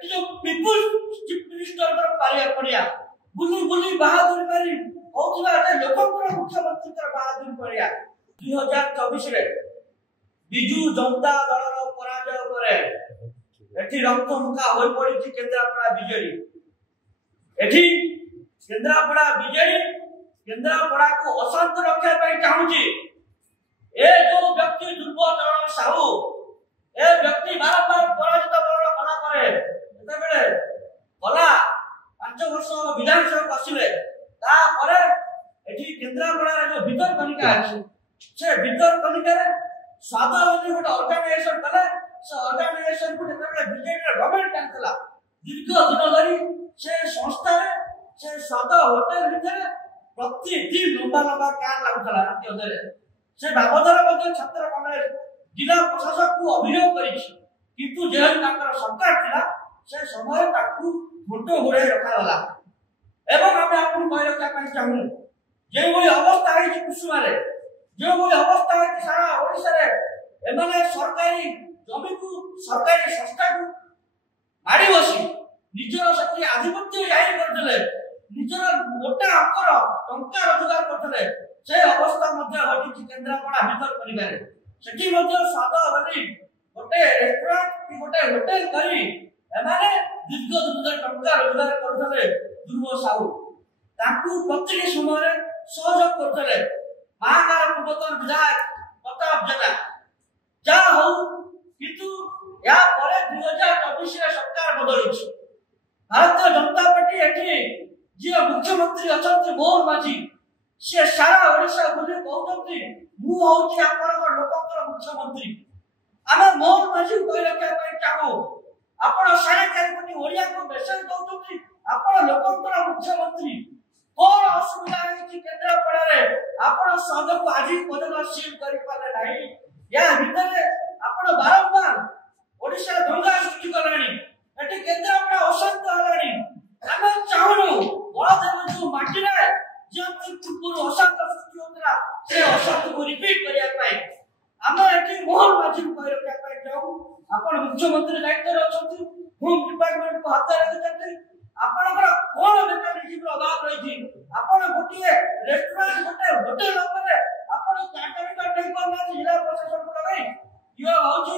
ଏଠି ଯୋଉ people's chief ମିନିଷ୍ଟରଙ୍କର ପାଳିଆ ପଡିଆ ବୁଲି ବୁଲି ବାହାଦୁରୀ ମାରି କହୁଥିବା ଯେ ଲୋକଙ୍କର ମୁଖ୍ୟମନ୍ତ୍ରୀଙ୍କର ବାହାଦୁରୀ ପଡିଆ 2024 ରେ ବିଜୁ ଜନତା ଦଳର ପରାଜୟ ପରେ ଏଠି ରକ୍ତମୁଖା ହୋଇ ପଡିଛି କେନ୍ଦ୍ରାପଡ଼ା ବିଜେଡି। ଏଠି କେନ୍ଦ୍ରାପଡ଼ା ବିଜେଡି କେନ୍ଦ୍ରାପଡ଼ାକୁ ଅଶାନ୍ତ ରଖିବା ପାଇଁ ଚାହୁଁଛି। ଏ ଯୋଉ ବ୍ୟକ୍ତି ଦୁର୍ବଚରଣ ସାହୁ ଏ ବ୍ୟକ୍ତି ବାରମ୍ବାର ପରାଜିତ ବରଣ କଲା ପରେ ଯେତେବେଳେ ଗଲା 5 ବର୍ଷ ବିଧାନସଭାକୁ ଆସିଲେ ତାପରେ ଏଠି କେନ୍ଦ୍ରାପଡ଼ାରେ ଯୋଉ ଭିତରକନିକା ଅଛି ସେ ଭିତରକନିକାରେ ସ୍ୱାଦ ବୋଲି ଗୋଟେ ଅର୍ଗାନାଇଜେସନ କଲେ। ସେ ଅର୍ଗାନାଇଜେସନ କୁ ଯେତେବେଳେ ବିଜେଡିର ଗଭର୍ଣ୍ଣମେଣ୍ଟ ଆଣିଥିଲା ଦୀର୍ଘ ଦିନ ଧରି ସେ ସଂସ୍ଥାରେ ସେ ସ୍ୱାଦ ହୋଟେଲ ଭିତରେ ପ୍ରତିଦିନ ଲମ୍ବା ଲମ୍ବା କ୍ୟାନ୍ ଲାଗୁଥିଲା ରାତି ଅଧରେ। ସେ ବାବଦରେ ମଧ୍ୟ ଛାତ୍ର କଂଗ୍ରେସ ଜିଲ୍ଲା ପ୍ରଶାସକକୁ ଅଭିଯୋଗ କରିଛି, କିନ୍ତୁ ଯେହେତୁ ତାଙ୍କର ସରକାର ଥିଲା ସେ ସମୟରେ ତାକୁ ଘୋଟ ଘୋଡ଼ାଇ ରଖାଗଲା। ଏବଂ ଆମେ ଆପଣଙ୍କୁ କହି ରଖିବା ପାଇଁ ଚାହୁଁ ଯେଉଁଭଳି ଅବସ୍ଥା ହେଇଛି କୁସୁମାରେ, ଯେଉଁଭଳି ଅବସ୍ଥା ହେଇଛି ସାରା ଓଡ଼ିଶାରେ, ଏମାନେ ସରକାରୀ ଜମିକୁ ସରକାରୀ ସଂସ୍ଥାକୁ ମାଡ଼ି ବସି ନିଜର ସେଠି ଆଧିପତ୍ୟ ଜାହିର କରିଥିଲେ, ନିଜର ମୋଟା ଅଙ୍କର ଟଙ୍କା ରୋଜଗାର କରୁଥିଲେ। ସେ ଅବସ୍ଥା ମଧ୍ୟ ଘଟିଛି କେନ୍ଦ୍ରାପଡ଼ା ଭିତରକନିକାରେ। ସେଠି ମଧ୍ୟ ସ୍ୱାଦ ବୋଲି ଗୋଟେ ରେଷ୍ଟୁରାଣ୍ଟ କି ଗୋଟେ ହୋଟେଲ କରି ଏମାନେ ଦୀର୍ଘ ଦିନ ଟଙ୍କା ରୋଜଗାର କରୁଥିଲେ। ଧ୍ରୁବ ସାହୁ ତାଙ୍କୁ ପ୍ରତିଟି ସମୟରେ ସହଯୋଗ କରୁଥିଲେ। ମହାକାଳ ପୂର୍ବତନ ବିଧାୟକ ପ୍ରତାପ ଜେନା ଯାହା ହଉ, କିନ୍ତୁ ଏହା ପରେ 2024 ରେ ସରକାର ବଦଳିଛି। ଭାରତୀୟ ଜନତା ପାର୍ଟି ଏଠି ଯିଏ ମୁଖ୍ୟମନ୍ତ୍ରୀ ଅଛନ୍ତି ମୋହନ ମାଝୀ, ସେ ସାରା ଓଡ଼ିଶା ବୁଲି କହୁଛନ୍ତି ମୁଁ ହଉଛି ଆପଣଙ୍କ ଲୋକଙ୍କର ମୁଖ୍ୟମନ୍ତ୍ରୀ। ଆମେ ମୋହନ ମାଝୀକୁ କହି ରଖିବା ପାଇଁ ଚାହୁଁ, ଆପଣ 4.5 କୋଟି ଓଡ଼ିଆଙ୍କୁ ମେସେଜ ଦଉଛନ୍ତି ଆପଣ ଲୋକଙ୍କର ମୁଖ୍ୟମନ୍ତ୍ରୀ। କଣ ଅସୁବିଧା ହେଇଛି କେନ୍ଦ୍ରାପଡ଼ାରେ ଆପଣ ସହଜକୁ ଆଜି ପର୍ଯ୍ୟନ୍ତ ସିଲ୍ କରିପାରିଲେ ନାହିଁ? ଏହା ଭିତରେ ଆପଣ ବାରମ୍ବାର ଓଡ଼ିଶାରେ ଦଙ୍ଗା ସୃଷ୍ଟି କଲେଣି, ଏଠି କେନ୍ଦ୍ରାପଡ଼ା ଅଶାନ୍ତ ହେଲାଣି। ଆମେ ଚାହୁଁନୁ ବଳଦେବ ଯୋଉ ମାଟିରେ ଯେମିତି ପୂର୍ବରୁ ଅଶାନ୍ତ ସୃଷ୍ଟି ହଉଥିଲା ସେ ଅଶାନ୍ତକୁ ରିପିଟ୍ କରିବା ପାଇଁ ଆମେ ଏଠି ମୋହନ ମାଝୀକୁ କହି ରଖିବା ପାଇଁ ଚାହୁଁ, ଆପଣ ମୁଖ୍ୟମନ୍ତ୍ରୀ ଦାୟିତ୍ୱରେ ଅଛନ୍ତି, ହୋମ୍ ଡିପାର୍ଟମେଣ୍ଟକୁ ହାତରେ ରଖିଛନ୍ତି। ଆପଣଙ୍କର କଣ ମେକାନିଜିମର ଅଭାବ ରହିଛି? ଆପଣ ଗୋଟିଏ ରେଷ୍ଟୁରାଣ୍ଟ ଗୋଟେ ହୋଟେଲ ଉପରେ ଆପଣ ଚାର୍ଟରିକା ନେଇପାରୁନାହାନ୍ତି ଜିଲ୍ଲା ପ୍ରଶାସନକୁ ଲଗାଇ। ଇଏ ହଉଛି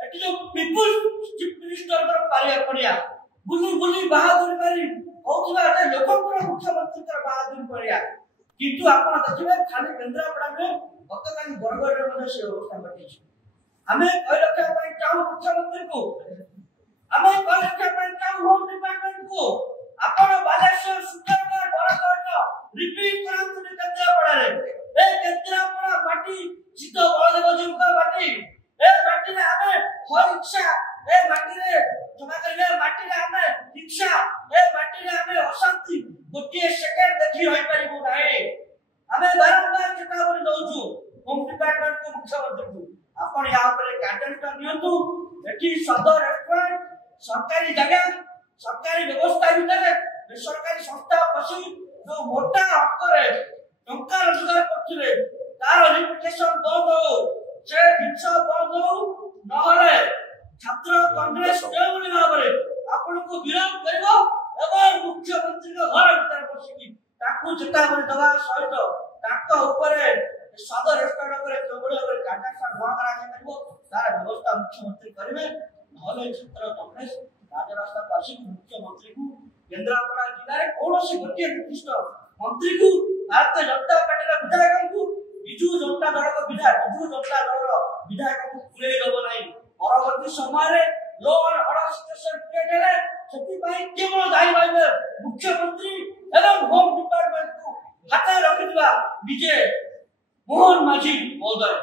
ଏଠି ଯୋଉ ପିପୁଲ୍ସ ଚିଫ ମିନିଷ୍ଟରଙ୍କର ପାଳିଆ ପଡିଆ ବୁଲି ବୁଲି ବାହାଦୁରୀ ମାରି କହୁଥିବା ଯେ ଲୋକଙ୍କର ମୁଖ୍ୟମନ୍ତ୍ରୀଙ୍କର ବାହାଦୁରୀ ପଡିଆ। କିନ୍ତୁ ଆପଣ ଦେଖିବେ ଖାଲି କେନ୍ଦ୍ରାପଡ଼ା ନୁହେଁ, ଗତକାଲି ବରଗଡ଼ରେ ମଧ୍ୟ ସେ ଅବସ୍ଥା ଘଟିଛି। ଆମେ କହି ରଖିବା ପାଇଁ ଚାହୁଁ ମୁଖ୍ୟମନ୍ତ୍ରୀଙ୍କୁ, ଆମେ କହି ରଖିବା ପାଇଁ ଚାହୁଁ ହୋମ୍ ଡିପାର୍ଟମେଣ୍ଟକୁ, ଆପଣ ବାଲେଶ୍ୱର ସୁନ୍ଦରଗଡ଼ ବରଗଡ଼ ରିପିଟ୍ କରନ୍ତୁନି କେନ୍ଦ୍ରାପଡ଼ାରେ। ଏ କେନ୍ଦ୍ରାପଡ଼ା ମାଟି ଶୀତ ବଳଦେବଜୀଙ୍କ ମାଟି। ଏ ମାଟିରେ ଆମେ ହିଂସା, ଏ ମାଟିରେ କ୍ଷମା କରିବେ, ମାଟିରେ ଆମେ ହିଂସା, ଏ ମାଟିରେ ଆମେ ଅଶାନ୍ତି ଗୋଟିଏ ସେକେଣ୍ଡ ଦେଖି ରହିପାରିବୁ ନାହିଁ। ଆମେ ବାରମ୍ବାର ଚେତାବନୀ ଦଉଛୁ ହୋମ୍ ଡିପାର୍ଟମେଣ୍ଟକୁ, ମୁଖ୍ୟମନ୍ତ୍ରୀଙ୍କୁ, ଆପଣ ୟା ଉପରେ କାର୍ଯ୍ୟାନୁଷ୍ଠାନ ନିଅନ୍ତୁ। ଏଠି ସ୍ୱାଦ ରେଷ୍ଟୁରାଣ୍ଟ ସରକାରୀ ଜାଗା ସରକାରୀ ବ୍ୟବସ୍ଥା ଭିତରେ ବେସରକାରୀ ସଂସ୍ଥା ପଶି ଯୋଉ ମୋଟା ଅଙ୍କରେ ଟଙ୍କା ରୋଜଗାର କରୁଥିଲେ ତାର ରିପିଟେସନ ବନ୍ଦ ହଉ, ସେ ଜିନିଷ ବନ୍ଦ ହଉ, ନହେଲେ ଛାତ୍ର କଂଗ୍ରେସ ଯେଉଁଭଳି ଭାବରେ ଆପଣଙ୍କୁ ବିରୋଧ କରିବ ଏବଂ ମୁଖ୍ୟମନ୍ତ୍ରୀଙ୍କ ଘର ଭିତରେ ବସିକି ତାକୁ ଚେତାବନୀ ଦେବା ସହିତ ତାଙ୍କ ଉପରେ ସ୍ୱାଦ ରେଷ୍ଟୁରାଣ୍ଟ ଉପରେ ଯେଉଁଭଳି ଭାବରେ କାର୍ଯ୍ୟାନୁଷ୍ଠାନ ଗ୍ରହଣ କରାଯାଇପାରିବ ତାର ବ୍ୟବସ୍ଥା ମୁଖ୍ୟମନ୍ତ୍ରୀ କରିବେ। ନହେଲେ ଛାତ୍ର କଂଗ୍ରେସ ରାଜରାସ୍ତାକୁ ଆସିକି ମୁଖ୍ୟମନ୍ତ୍ରୀକୁ, କେନ୍ଦ୍ରାପଡ଼ା ଜିଲ୍ଲାରେ କୌଣସି ଗୋଟିଏ ନିର୍ଦ୍ଦିଷ୍ଟ ମନ୍ତ୍ରୀକୁ, ଭାରତୀୟ ଜନତା ପାର୍ଟିର ବିଧାୟକଙ୍କୁ, ବିଜୁ ଜନତା ଦଳର ବିଧାୟକଙ୍କୁ ପୁରେଇ ଦେବ ନାହିଁ। ପରବର୍ତ୍ତୀ ସମୟରେ लो एंड ऑर्डर सिचुएशन क्रिएट है, ସେଥିପାଇଁ କେବଳ ଦାୟୀ ରହିବେ ମୁଖ୍ୟମନ୍ତ୍ରୀ ଏବଂ ହୋମ୍ ଡିପାର୍ଟମେଣ୍ଟକୁ ହାତରେ ରଖିଥିବା ନିଜେ ମୋହନ ମାଝୀ ମହୋଦୟ।